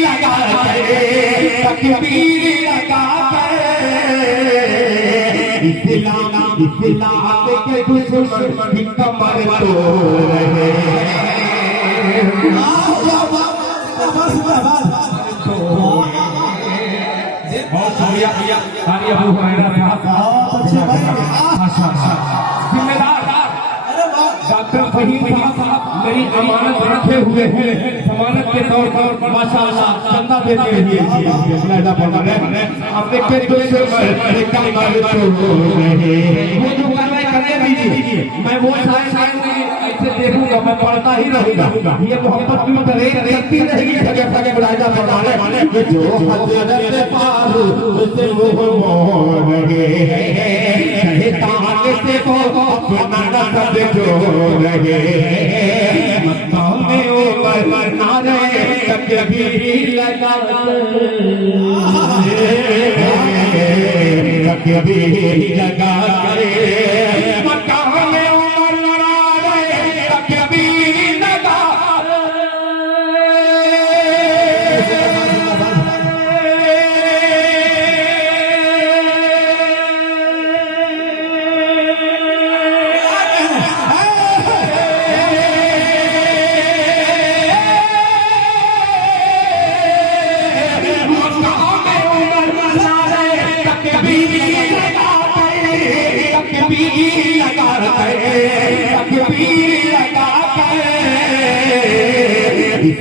लगा तकबीर लगा इस्लाम के दुश्मन की कमर तोड़ रहे डॉक्टर फहीम साहब मेरी अमानत रखे हुए हैं, जमानत के तौर पर माशाअल्लाह चंदा देते हैं। अब देखिए वो जो कार्रवाई करने दीजिए, मैं वो ऐसे देखूंगा, मैं पढ़ता ही रहूंगा। ये मोहब्बत क्यों करे करती रहेगी जगह जगह बुलाया फरमाने जो हजरत पारू से मुंह मोड़ रहे शैतान से को अपना नसब जोड़ रहे मक्का में ऊपर नारे तकबीर लगा तकबीर लगा मक्का में ऊपर नारे तकबीर लगा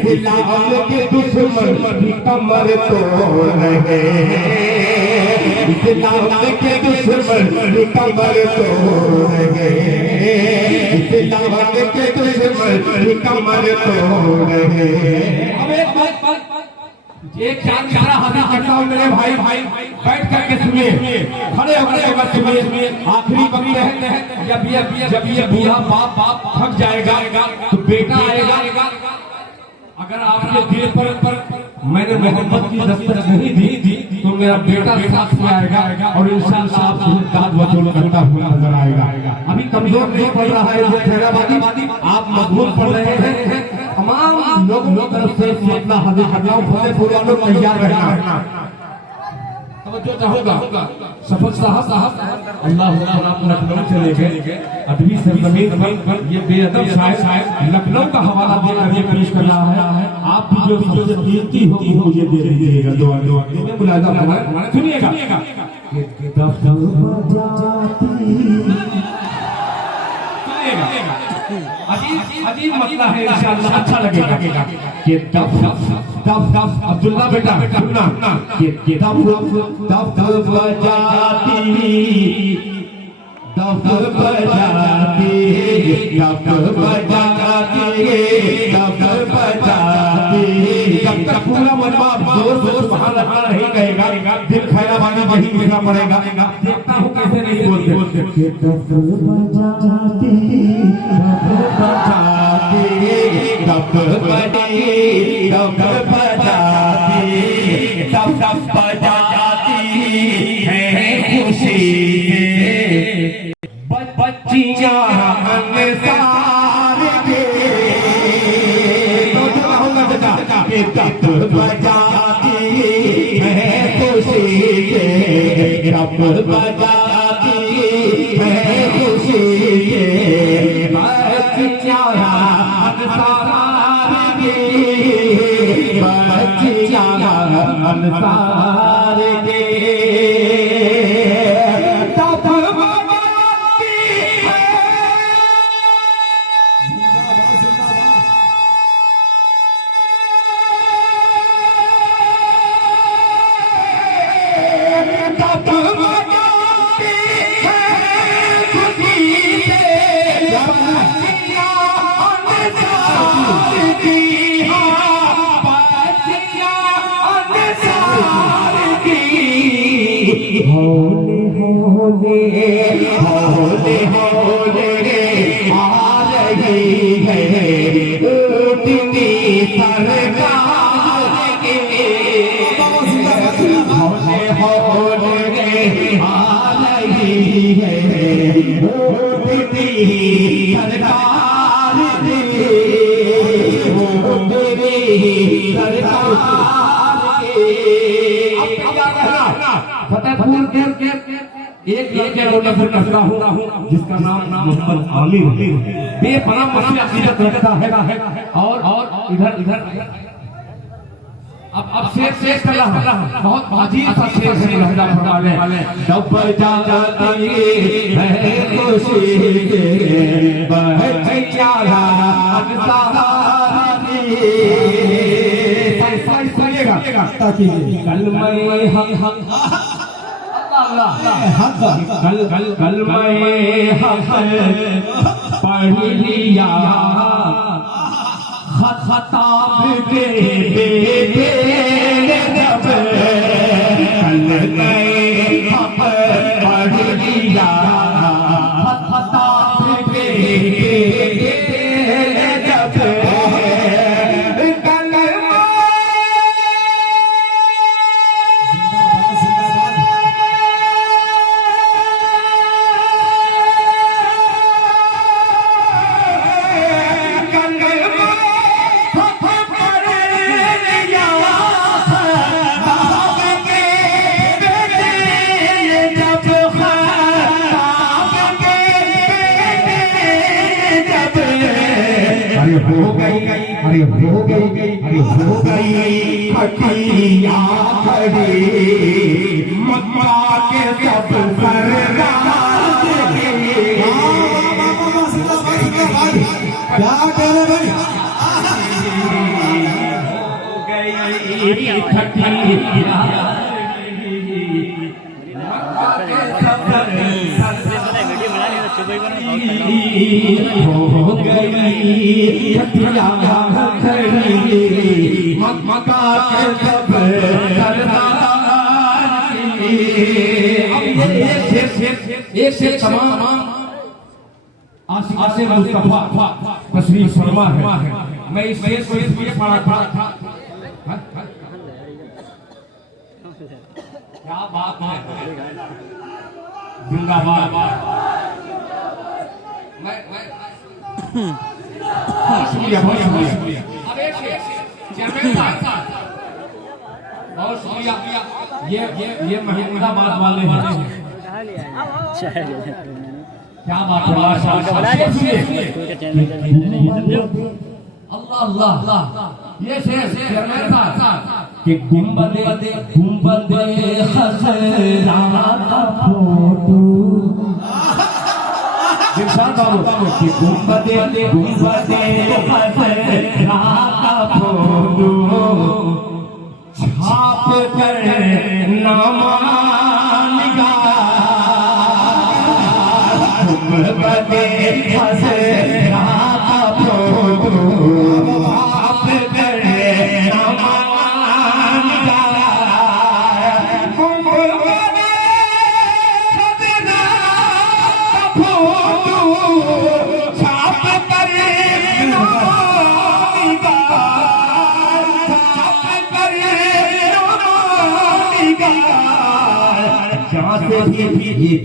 इस्लाम के दुश्मन की कमर तोड़ रहे इस्लाम के दुश्मन की कमर तोड़ रहे इस्लाम के दुश्मन की कमर तोड़ रहे। एक चारा हाथी करता हूँ मेरे भाई बैठ करके सुनिए, खड़े होकर सुनिए। आखिरी वक्त है जब ये बूढ़ा बाप थक जाएगा तो बेटा आएगा। अगर आपके दिल पर मैंने मोहब्बत की दस्तक नहीं दी तो मेरा बेटा साथ में आएगा और इंशाअल्लाह आपसे दाद वसूल करता हुआ नजर आएगा। अभी कमजोर नहीं पड़ रहा है वो खैराबादी, आप मजबूत पड़ रहे हैं। तमाम लोगों की तरफ से अपना हज़ार पूरा लोग तैयार रहना। तवज्जो चाहूंगा सफर साहब अल्लाह लखनऊ चले गए, अदबी सरजमीन पर ये बेअदब शायर लखनऊ का हवाला देकर ये पेश कर रहा है। आप भी जो सबसे कीमती होगी मुझे दे दीजिएगा। दुआ मुलाजा फरमाएं, सुनिएगा। अजीब मसला है, इंशाअल्लाह अच्छा लगेगा। कि दफ अब्दुल्ला बेटा सुनना कि दफ बजाती जब तक पूरा मजमा जोर सुभान अल्लाह नहीं कहेगा दिल खैराबादी वही मिलना पड़ेगा। देखता हूँ कैसे नहीं बच्चियां अंसार के दफ बजाती है खुशी के दफ बजाती है खुशी के बच्चियां अंसार के बच्चियां अंसार के होले आ रही है उठनी सरकार के होले आ रही है उठनी सरकार के सरकार फतेहपुर के एक लड़के को नजर करता हूँ जिसका नाम मोहम्मद आमिर बेपनाह मुस्लिम अकीदत रखता है और इधर अब शेर कर रहा हूँ बहुत अजीब सा शेर है लहजा फरमाने जब जाती है खुशी बहचारा सुनिएगा ताकि कल मैं हम कल मैं पढ़ लिया खताब दे जब कल मैं पढ़ लिया खताब दे जब अरे हो गई खटिया खड़ी मक्का के सब सरदार क्या कह रहे भाई हो गई खटिया हो गई मक्का के सब एक से तमाम आशिक़ मुस्तफा तशरीफ फरमा है। मैं इस शेर को इसलिए पढ़ा था क्या बात है जिंदाबाद शुक्रिया बहुत शुक्रिया और शुक्रिया ये महमूदाबाद वाले हैं क्या बात है अल्लाह अल्लाह ये शेर कि गुंबदे खसरा का फोटो दिलशाद बाबू कि गुंबदे खसरा का फोटो छाप कर नामा निगाह गुंबदे खसरा का फोटो छाप कर नामा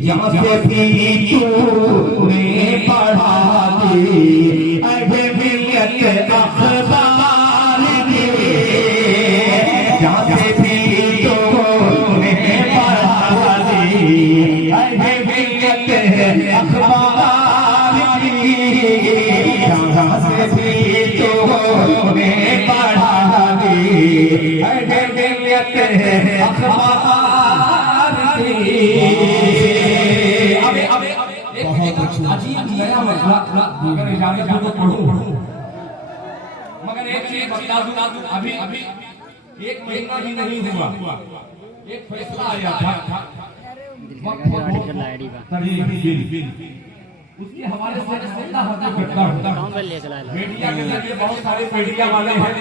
जहाँ से भी तूने पढ़ा दी अहमियत अखबार दी जहाँ से भी तूने पढ़ा दी अहमियत अखबार दी जहाँ से भी तूने पढ़ा दी अहमियत अखबार अजीब नया मगर इजाजत को पढ़ूं मगर एक चीज बता दूं अभी एक महीना भी नहीं हुआ एक फैसला आया था उसके हवाले से मीडिया के जरिए बहुत सारे मीडिया वाले हैं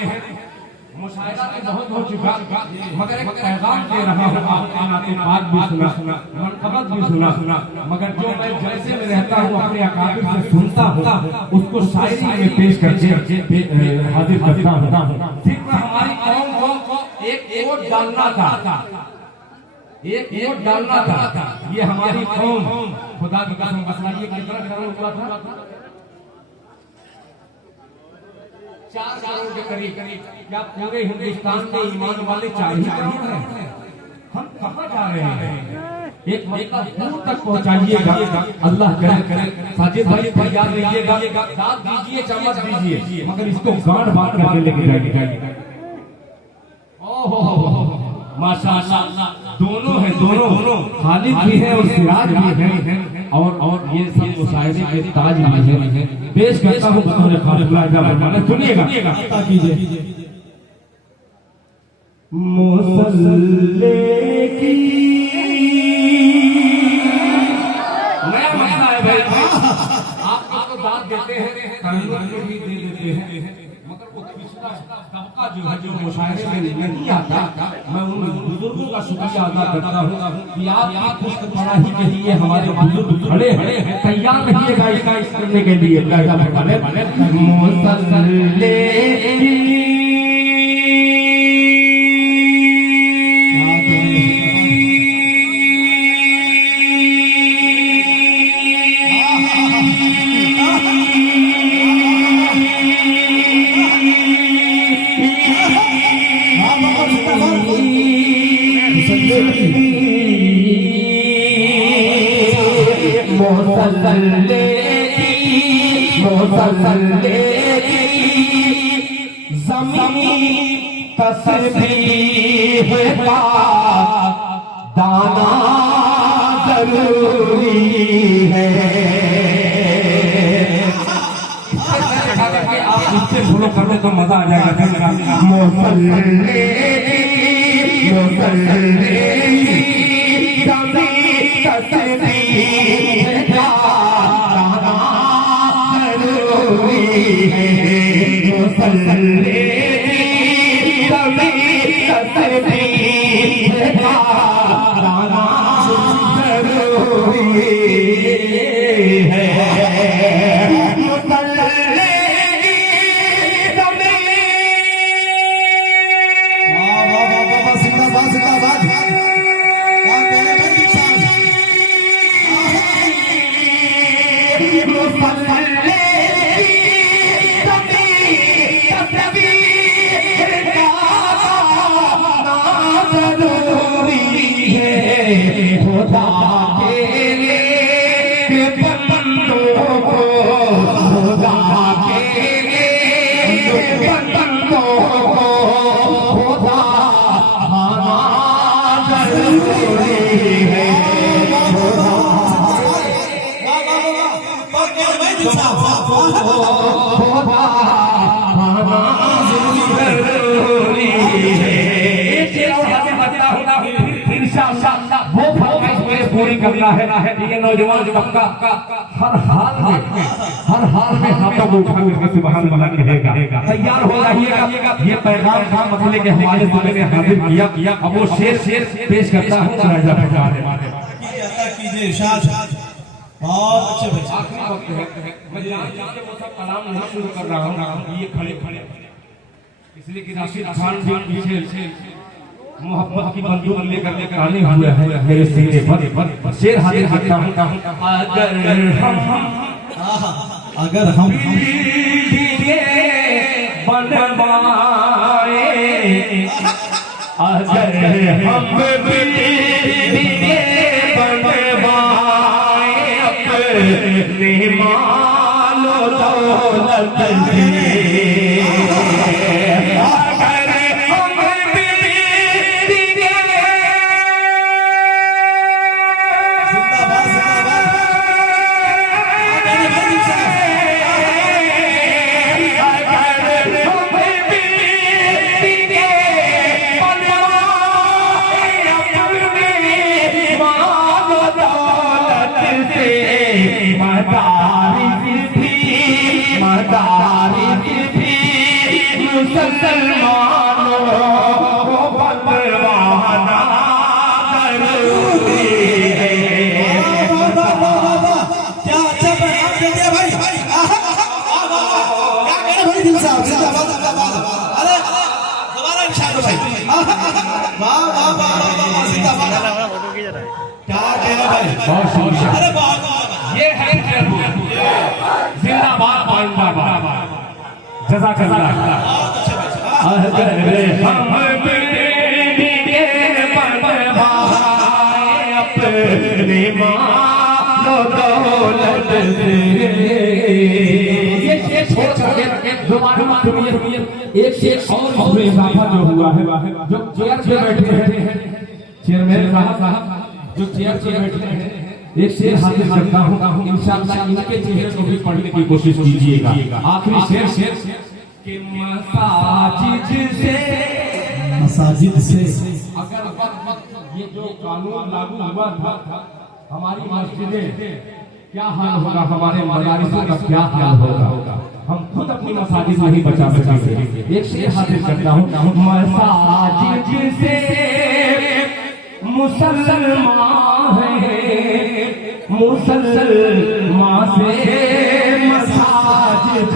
मुशाहिदा बहुत हो चुका मगर एक पैगाम दे रहा हूँ आपके नाते बात भी सुना मनकबत भी सुना मगर जो मैं जैसे में रहता हूँ अपने अकाबिर से सुनता हूँ उसको शायरी में पेश करके हाजिर करता हूँ। सिर्फ हमारी कौम को एक वोट डालना था एक वोट डालना था ये हमारी कौम खुदा की कसम मसला ये कितना करोड़ हुआ था 4 करोड़ के करीब क्या पूरे हिंदुस्तान में ईमान वाले 4 ही करोड़ हैं। हम कहाँ जा रहे हैं? एक मतलब दूर तक पहुँचाइएगा। अल्लाह करे साजिद भाई तैयार रहिएगा, दाद दीजिए, चम्मच दीजिए, मगर इसको गांठ बांध करके लेके जाइए। ओहो माशाअल्लाह, दोनों है, दोनों खालिद भी है और सिराज भी है, और ये सब मुशायरे के ताज भी है। पेश करता हूँ बतौर खालिद, सुनिएगा। कीजिए मुसल्ले की नया मसला है भाई। आप तो दाद देते हैं, भी दे देते हैं, मगर वो पिछला तबका जो है, जो मुशायरे में नहीं आता, मैं उन बुजुर्गों का शुक्रिया अदा करता हूँ कि आप पुस्तक पढ़ा ही के लिए हमारे बुजुर्ग खड़े हैं, तैयार रहिएगा इसका इस करने के लिए। मुसल्ले ज़मीन तस्बीह का दाना जरूरी है। आप इससे फॉलो कर लो तो मजा आ जाएगा। मुसल्ले तस्बीह का दाना जरूरी है। मुसल्ले पूरी करना है। ये नौजवान तबका हर हाल में हाथों को उठा करके सुभान अल्लाह कहेगा। तैयार हो जाइएगा। ये पैगाम था मसले के हवाले से मैंने हाजिर किया। अब वो शेर पेश करता हूँ। बहुत अच्छे बच्चे, आखिरी वक्त है, मैं जानते वो सब कलाम नहीं शुरू कर रहा हूँ, ये खड़े इसलिए कि राशिद खान भी पीछे मोहब्बत की बंदूक लेकर आने हुए हैं मेरे सीने पर। शेर हाजिर करता हूँ। अगर हम बनवाए, अगर हम मालो दौलत जज़ाकल्लाह। अगर हम अपने मानो दौलत से ये छोड़ करके दोबारा सुनिए एक से और इजाफा जो हुआ है जो चेयर पे बैठे हैं चेयरमैन साहब जो चेयर पे बैठे हैं एक शेर हाजिर करता हूँ इंशाअल्लाह इनके चेहरे को भी पढ़ने की कोशिश कीजिएगा। आखिरी शेर कि मसाजिद से अगर ये जो कानून लागू हुआ था हमारी मस्जिदें क्या हाल होगा, हमारे मदारिसों का क्या हाल होगा, हम खुद अपनी मसाजिद नहीं बचा सकेंगे। एक शेर हाजिर करता हूँ मसाजिद से मुसलमान है मुसलमान से मसाजिद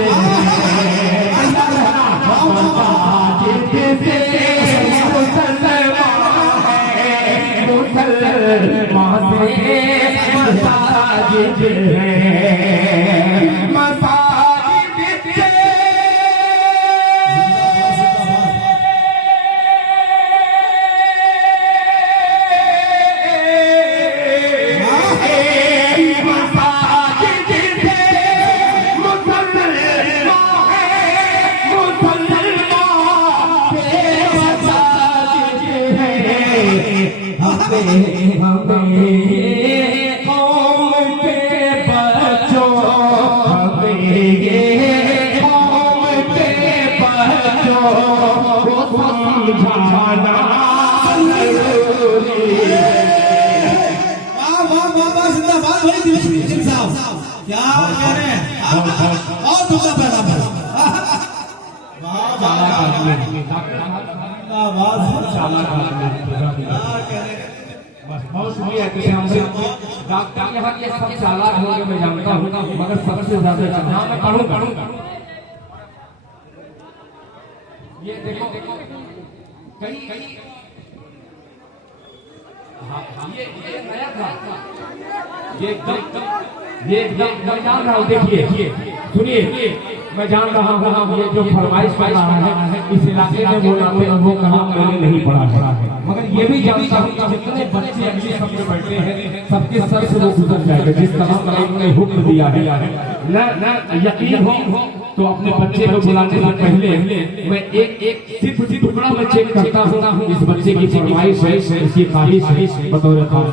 क्या कह रहे हैं और दूसरा पैदा डॉक्टर यहाँ के सब चालाक होंगे मैं जानता हूँ मगर सबसे ज्यादा मैं पढ़ूंगा ये देखो कई ये नया था ये मैं जान रहा हूँ। देखिए सुनिए मैं जान रहा हूँ ये जो फरमाइश कर रहा है इस इलाके में वो कहा मैंने नहीं पढ़ा है मगर ये भी जानता हूँ कि जितने बच्चे अगले सब में बैठे हैं सबके सर से वो गुजर जाएगा जिस तरह का उन्होंने हुक्म दिया है न यकीन हो तो अपने बच्चे को बुलाने से पहले मैं एक सिर्फ टुकड़ा में चेक करता हूँ इस बच्चे की फरमाइश है इसकी ख्वाहिश है बतौर खास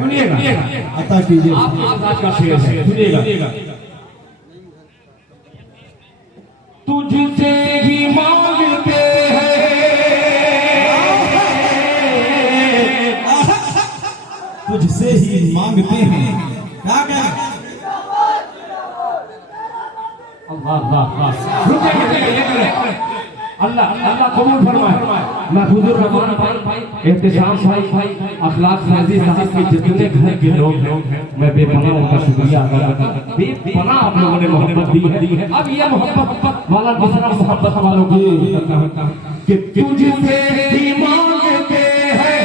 सुनिएगा अता कीजिए आपका शेर है सुनिएगा। तुझसे ही मांगते तुझसे ही मांगते हैं क्या क्या अल्लाह कबूल फरमाए। महफूजुर रहमान भाई एहतशाम भाई अखलाक साजी साहब के जितने घर के लोग हैं मैं बेपनाह उनका शुक्रिया अदा करता हूं। बेपनाह आप लोगों ने मोहब्बत दी है। अब ये मोहब्बत वाला दूसरा मोहब्बत वालों की करता हूं कि तुझसे ही मांगते हैं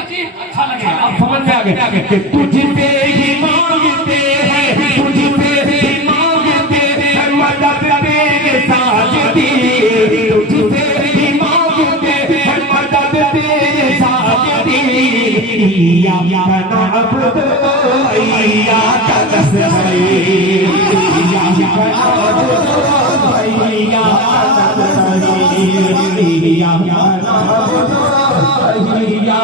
अच्छा लगेगा आप समझ में आ गए तुझसे ही मांगते हैं तुझसे ही मांगते हैं मदद तेरे साजदी तुझसे ही मांगते हैं मदद तेरे साजदी या नअबुदु या नस्तईन या नअबुदु या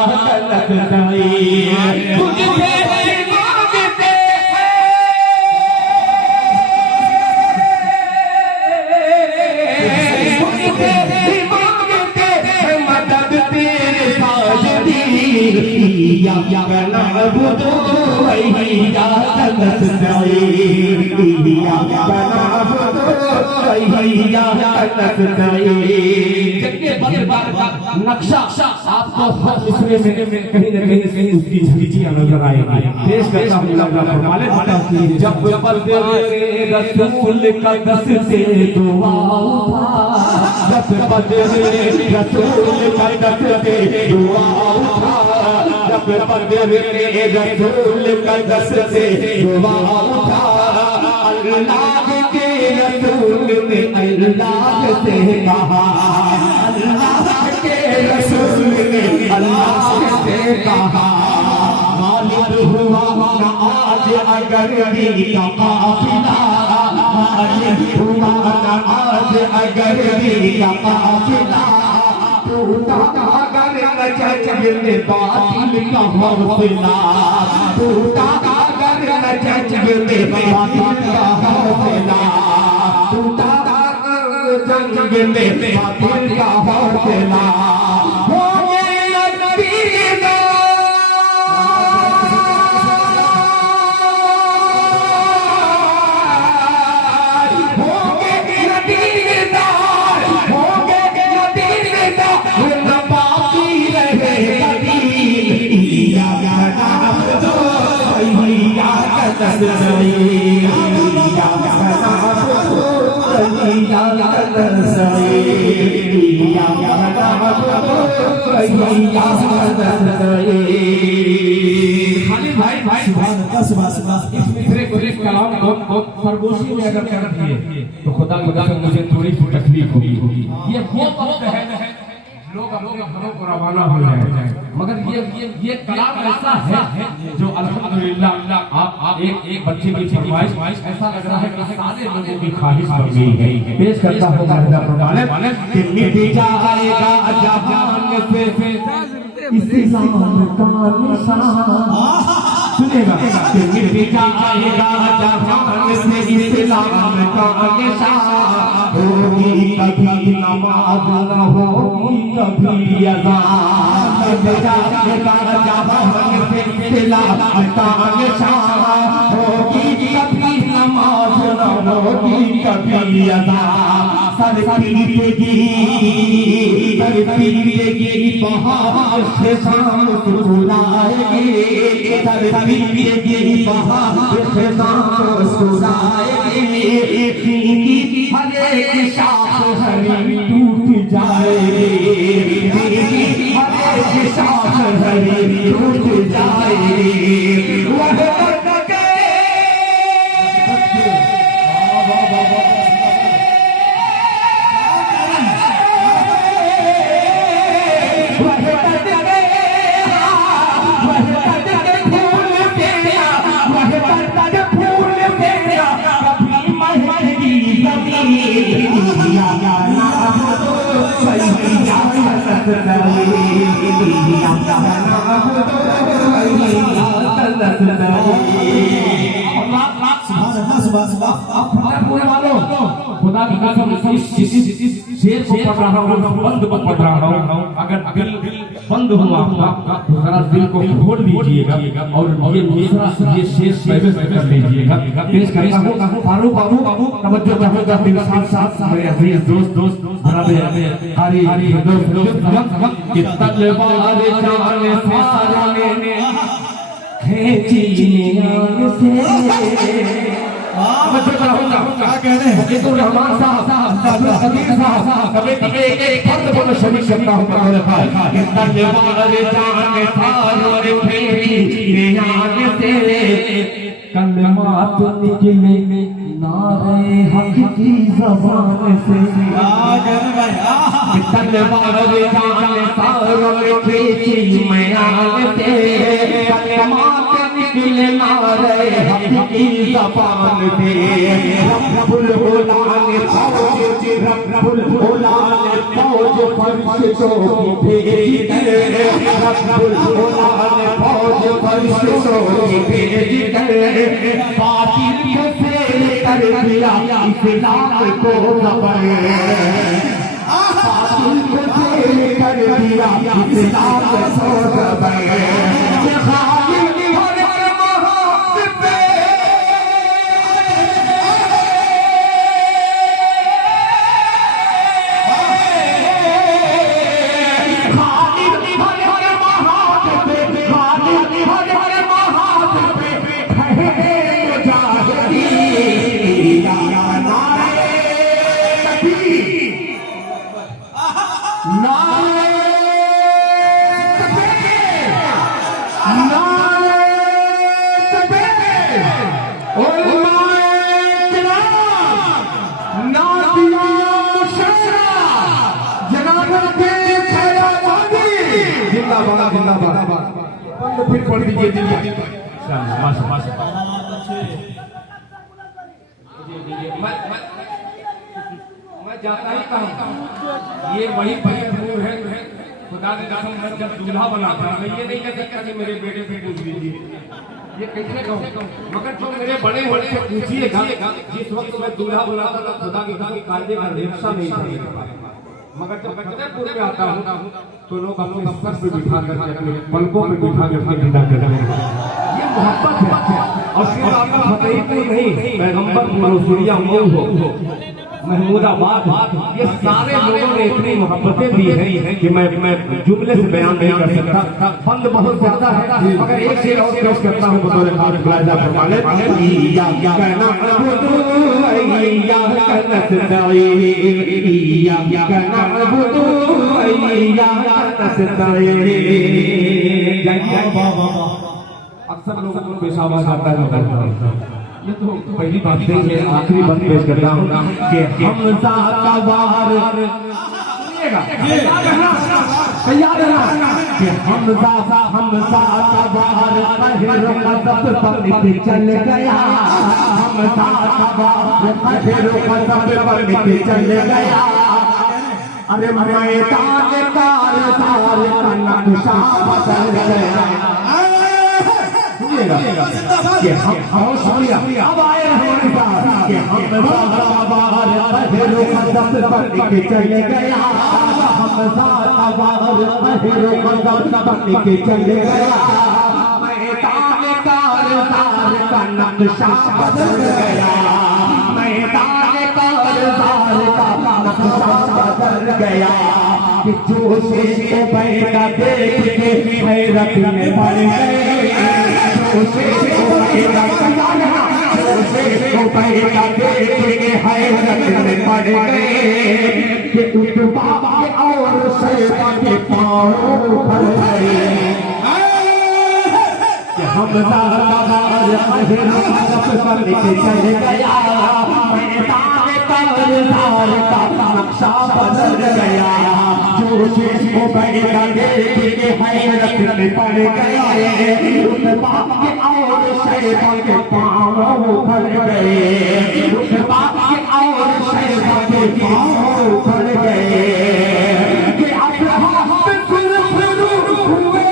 नस्तईन या नअबुदु या भैया जबकि बार नक्शा आपको इसमें कहीं न कहीं उसकी झलकियां नजर आएगी। पेश करता हूं जब बंदे रसूल का दस से दुआ उठा, जब बंदे रसूल का दस से दुआ उठा, जब बंदे रसूल का दस से दुआ उठा, अल्लाह के रसूल ने अल्लाह से कहा, अल्लाह के रसूल ने अल्लाह से कहा, मालिक हुआ ना आज अगर दी का काफिला, मालिक हुआ ना आज अगर दी का काफिला, टूटा अगर नजर बातिल का हौसला, टूटा अगर नजर बातिल का हौसला, टूटा जंग में बातिल का हौसला, हो गया नबीना कलाम सरगोशी में अगर कर दिए तो खुदा मुझे थोड़ी सी तकलीफ होगी। ये वो वक्त है लोग घरों को रवाना हो जाए, मगर ये कलाम ऐसा है जो अल्हम्दुलिल्लाह आप एक बच्चे की फरमाइश ऐसा लग रहा है कि सारे लोगों की ख्वाहिश बन गई है। पेश करता हूं प्रमाण कि मिट जाएगा जहान से इस्लाम का निशान, सुनेगा कि मिट जाएगा जहान से इस्लाम का निशान, होगी कभी नमाज न होगी कभी अज़ान, मिट जाएगा जहान से इस्लाम का निशान, होगी कभी नमाज न होगी कभी अज़ान, सर पीटेगी बहार से शाम सुनाएगी, सर पीटेगी बहार से शाम सुनाएगी, हर एक शाख हरी टूट जाएगी, हर एक शाख हरी टूट जाएगी, खुदा की कसम इस शेर को पढ़ रहा हूँ, बंद को पढ़ रहा हूँ, अगर दिल बंद हुआ आपका तो जरा दिल को खोल दीजिएगा और ये दूसरा ये शेर कर लीजिएगा। पेश करता हूँ फारूक बाबू तवज्जो रखिएगा, दिल साथ मेरे अजीज दोस्त हरी दोस्त कि तलवार जाने सारा ने खींची आग से, क्या कह रहे हैं रहमान साहब अब्दुल कदीर साहब कभी एक फर्द को शरीक करता हूं मेरे भाई, कि तलवार जाने सारा ने खींची आग से, कलमात निकले नारे हक की ज़बान से, तलवार जाने सारा ने खींची आग से, कलमात निकले नारे हक की ज़बान से, रब्बुल उलान फौज फरिश्तों की भेजी कर, रब्बुल उलान फौज फरिश्तों की भेजी कर, बातिल को फेल कर दिया इस्लाम को ज़बर, बातिल को फेल कर दिया इस्लाम को ज़बर, फिर पढ़ दीजिए दीजिए बस बस बहुत अच्छे मैं जाता ही कहूँ ये वही नूर है खुदा ने कसम मैं जब दूल्हा बना था मैं ये नहीं कह सकता कि मेरे बेटे से पूछ लीजिए ये कैसे कहूँ मगर जो मेरे बड़े होने से पूछिएगा जिस वक्त मैं दूल्हा बना था खुदा के कायदे का रिक्शा नहीं था मगर जब फतेहपुर में आता हूँ तो लोग अपने सर पे बिठा करके अपने पलकों पे बिठा करके विदा करते हैं ये मोहब्बत है और सिर्फ आपका फतेहपुर नहीं पैगंबर सूर्या मऊ हो महमूदाबाद ये सारे लोगों ने इतनी मोहब्बतें दी है कि मैं जुमले से बयान नहीं कर सकता फंद बहुत ज्यादा है मगर एक शेर और पेश करता हूँ बतौर खास खिलाजा फरमाने अक्सर लोगों को पेशावा जाता है ये तो पहली बात है आखिरी बात पेश करता हूँ कि हमजा का बाहर सुनिएगा तैयार रहना कि हमजा का बाहर पहरो कदम पर निकल चल गया हमजा का बाहर पहरो कदम पर निकल चल गया अरे मैदान कार तार का नक्शा बदल गया कि हम अब आए हैं कि हम बाहर पहरो कदम पर निकल चल गया हम बाहर पहरो कदम पर निकल चल गया मैदान कार तार का नक्शा बदल गया मैदान कार तार का नक्शा बदल गया कि जोश को बैठा देख के हैरत में पड़ गए उसे हैरत में पड़ गए कि उठवा और सेवा के पाँव भर गए हम चल गया नक्शा बदल गया जोश को बैठा देख के हैरत में पड़ गया उस बाप के और शैबा के पाँव भर गए उस बाप के और शैबा के पाँव भर गए कि अब हम शुरू हुए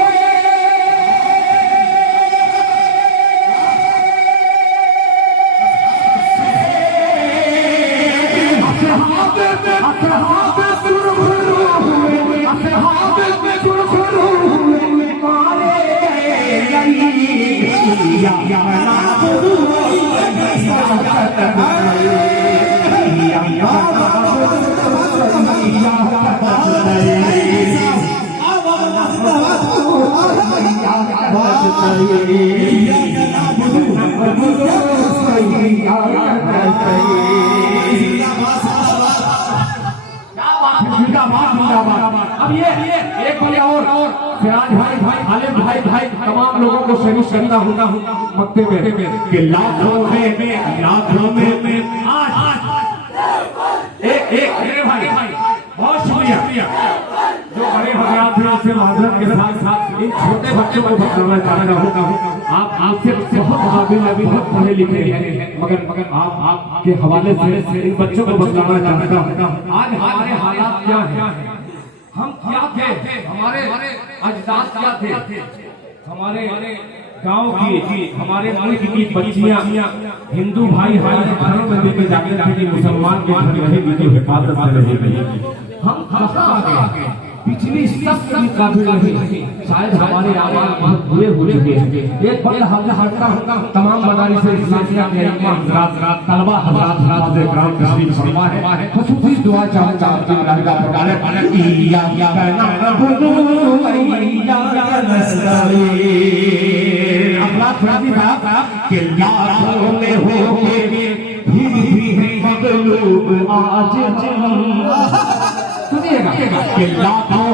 अब ये एक बड़े और सिराज भाई खालिद भाई तमाम लोगों को शरीक करता हूँ मक्के में कि लाखों में आज एक मेरे भाई बहुत शुक्रिया जो बड़े हजरात हैं आपसे माजरत के साथ इन छोटे बच्चों को बताना चाहता हूँ आप आपसे बहुत काबिल अभी बहुत पढ़े लिखे हैं मगर आपके हवाले से इन बच्चों को बताना चाहता हूँ आज हमारे हालात क्या है हम क्या थे हमारे अजदाद क्या थे हमारे गांव की हमारे मुल्क की बच्चियां हिंदू भाई घरों में लेकर जाके कि मुसलमान के घर रहेगी तो हिफाजत से रहेगी हम कहाँ आ गए पिछली सब काबिल नहीं शायद हमारे आवाज बहुत बुरे हो चुके हैं एक बड़ा हल्का तमाम मदारिस इस्लामिया के तलबा हजरात से ग्राम तस्लीम फरमा है खुसूसी दुआ चाहता हूं कि अल्लाह का फरमान है या नअबुदु व इय्याका नस्तईन अल्लाह फरमाती है कि लाखों में होके फिर भी है मगलूब आज हम सुनिएगा कि लाखों